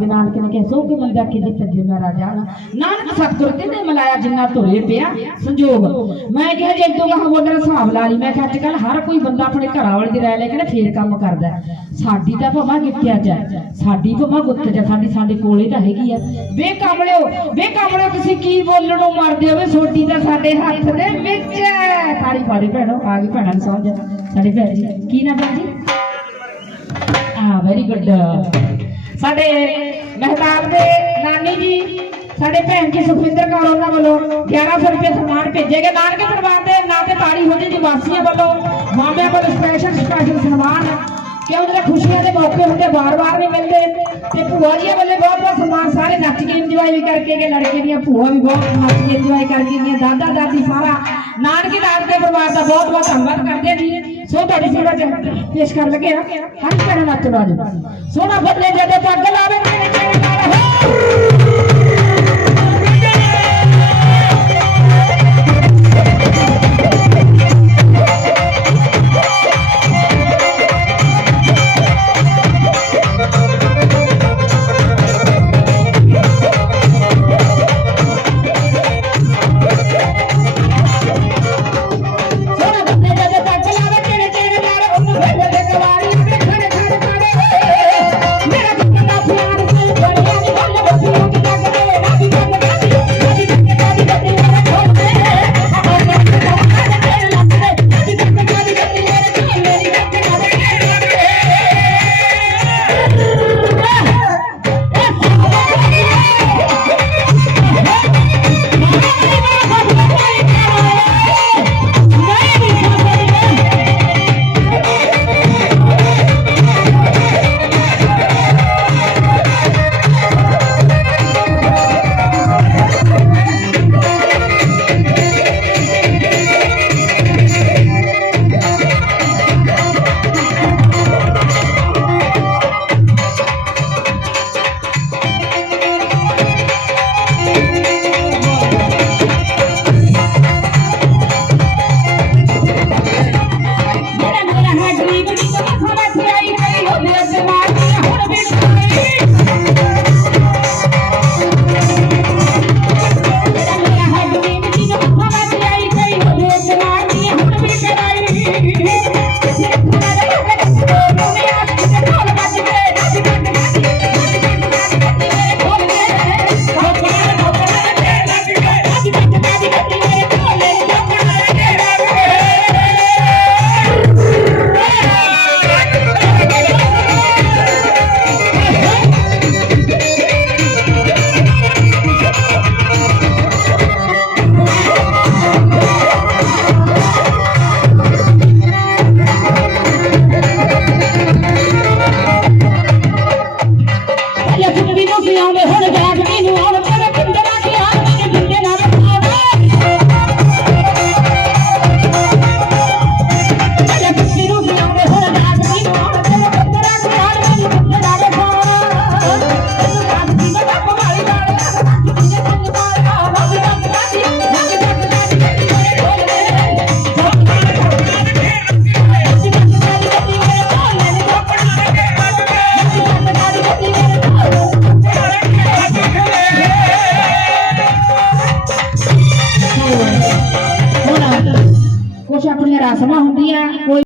ਤੇ ਨਾਨਕ ਨੇ ਕਿਹਾ ਸੋ ਕਿ ਬੰਦਾ ਕਿ ਜਿੱਤ ਜੇ ਮੇਰਾ ਜਾਣਾ ਨਾਨਕ ਸਤਿਗੁਰ ਤੇ ਮਲਾਇਆ ਜਿੰਨਾ ਧੁਰੇ ਪਿਆ? ਸੰਜੋਗ। ਮੈਂ ਕਿਹਾ, ਜੇ ਇਦੋਂ ਕਹਾ ਬੋਲਣ ਹਿਸਾਬ ਲਾ ਲਈ, ਮੈਂ ਕਿਹਾ ਅੱਜ ਕੱਲ ਹਰ ਕੋਈ ਬੰਦਾ ਆਪਣੇ ਘਰਾਂ ਵਾਲੇ ਦੀ ਰਾਇ ਲੈ ਕੇ ਨਾ ਫੇਰ ਕੰਮ ਕਰਦਾ ਸਾਡੀ ਤਾਂ ਭਮਾ ਗਿੱਤਿਆ ਜਾ ਸਾਡੀ ਭਮਾ ਗੁੱਤ ਜਾ ਸਾਡੀ, ਸਾਡੇ ਕੋਲੇ ਤਾਂ ਹੈਗੀ ਆ ਵੇ ਕਮਲਿਓ ਵੇ ਕਮਲਿਓ, ਤੁਸੀਂ ਕੀ ਬੋਲਣ ਮਰਦੇ ਹੋ? ਵੇ ਛੋਟੀ ਤਾਂ ਸਾਡੇ ਹੱਥ ਦੇ ਵਿੱਚ ਹੈ। ਤਾੜੀ ਪਾੜੀ ਭੈਣੋ, ਆ ਗਈ ਭੈਣਾਂ ਨੂੰ ਸਮਝ। ਸਾਡੇ ਭੈਣ ਜੀ, ਕੀ ਨਾ ਭੈਣ ਜੀ? ਆ ਵੈਰੀ ਗੁੱਡ ਸਾਡੇ ਮਹਿਤਾਬ ਦੇ ਨਾਨੀ ਜੀ, ਸਾਡੇ ਭੈਣ ਜੀ ਸੁਖਵਿੰਦਰ ਕੌਰ ਉਹਨਾਂ ਵੱਲੋਂ 1100 ਰੁਪਏ ਸਨਮਾਨ ਭੇਜੇਗੇ। ਨਾਨਕੇ ਪਰਿਵਾਰ ਦੇ ਨਾਂ ਤੇ ਤਾੜੀ ਹੋ ਜੀ, ਵਾਸੀਆਂ ਵੱਲੋਂ ਮਾਮਿਆਂ ਵੱਲੋਂ ਸਪੈਸ਼ਲ ਸਪੈਸ਼ਲ ਸਨਮਾਨ। ਕਿਉਂ ਜਿਹੜਾ ਖੁਸ਼ੀਆਂ ਦੇ ਮੌਕੇ ਹੁੰਦੇ, ਵਾਰ-ਵਾਰ ਨਹੀਂ ਮਿਲਦੇ। ਤੇ ਭੂਆ ਜੀ ਵੱਲੋਂ ਬਹੁਤ ਬਹੁਤ ਸਨਮਾਨ, ਸਾਰੇ ਨੱਚ ਕੇ ਇੰਜੋਏ ਵੀ ਕਰਕੇ ਗਏ। ਲੜਕੇ ਦੀਆਂ ਭੂਆ ਵੀ ਬਹੁਤ ਨੱਚ ਕੇ ਇੰਜੋਏ ਕਰਕੇ ਗਈਆਂ। ਦਾਦਾ ਦਾਦੀ ਸਾਰਾ ਨਾਨਕੇ ਰਾਜ ਦੇ ਪਰਿਵਾਰ ਦਾ ਬਹੁਤ ਬਹੁਤ ਧੰਨਵਾਦ ਕਰਦੇ ਹਾਂ ਜੀ ਤੁਹਾਡੀ ਸੇਵਾ ਚ ਪੇਸ਼ ਕਰਨ ਲੱਗੇ ਆ। ਹਰ ਭੈਣ ਨੱਚ ਬਾਜ ਸੋਨਾ ਬੱਲੇ ਜਦੇ ਪੱਗ ਲਾਵੇ। 什么红的呀？我